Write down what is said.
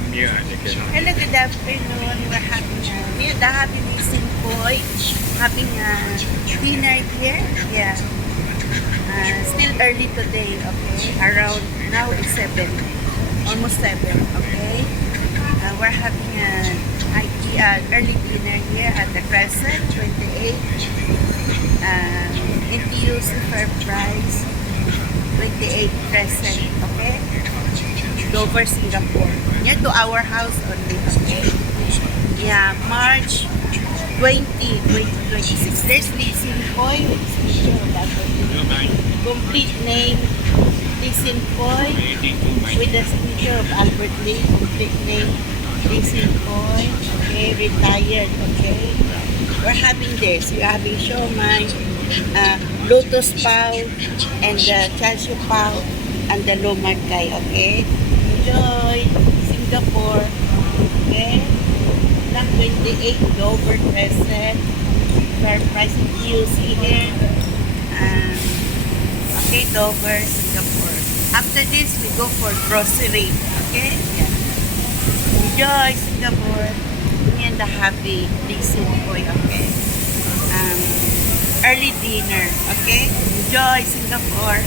Hello, good afternoon. We're having the happy listening boy having a dinner here. Yeah. Still early today, okay? Around now it's 7. Almost 7, okay? We're having an early dinner here at the Crescent 28. NTUC Fair Price 28 Crescent, okay? Dover, Singapore. Near to our house only, okay? Yeah, March 20, 2026. There's Lisin Poy. Complete name, Lisin Poy. With the signature of Albert Lee. Complete name, Lisin Poy. Okay, retired, okay? We're having this. We're having Siomai, Lotus Pao, and the Chashu Pao, and the Lomarkay, okay? Enjoy Singapore, okay? Block 28, Dover Crescent, fair price QC here. Okay, Dover, Singapore. After this, we go for grocery, okay? Yeah. Enjoy Singapore. Me and the happy decent boy, okay? Early dinner, okay? Enjoy Singapore.